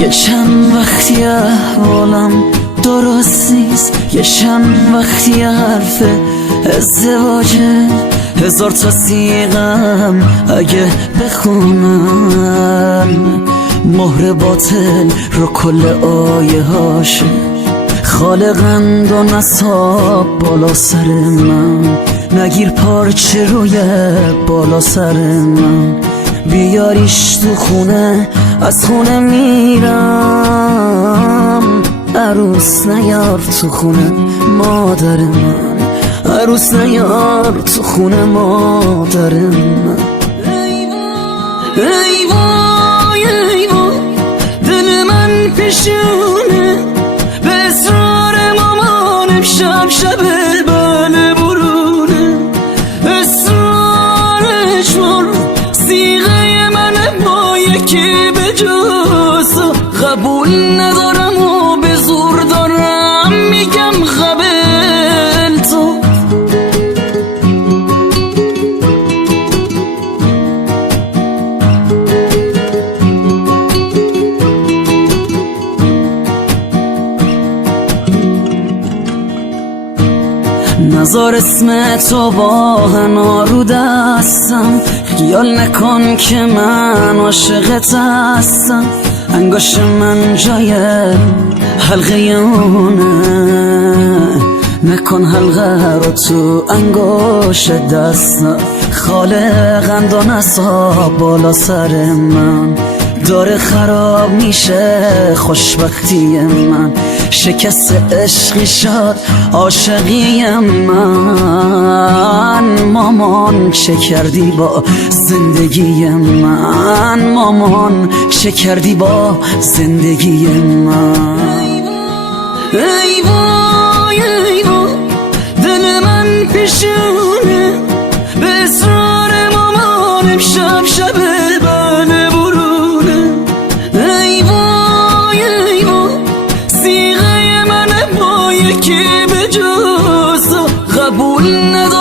یه چند وقتی احوالم درست نیست، یه چند وقتی حرف ازدواجه، 1000 تا سیغم اگه بخونم، مهر باطل رو کل آیه هاشه، خالقند و نصاب بالا سر من، نگیر پارچه روی بالا سر من، بیاریش تو خونه از خونه میرم، عروس نیار تو خونه مادر من، عروس نیار تو خونه مادر من. ای وای ای وای دل من پیشونه، به اصرار مامانم شب بله برونه، اصرارش مر سیغه من با یکی به جز قبول ندارم و به زور دارم میگم قبل تو. نزار اسم تو با حنا رو دستم، خیال نکن که من عاشقت هستم، انگاش من جای حلقه اونه، نکن حلقه رو تو انگاش دستم، خالقند و نصاب بالا سر من، داره خراب میشه خوشبختی من، شکست عشقی شد عاشقی من، مامان چه کردی با زندگی من، مامان چه کردی با زندگی من. ای وای ای وای دل من پیشونه، به اصرار مامانم شب بله برونه، ای وای ای وای سیغه من با یکی به جز قبول ندارم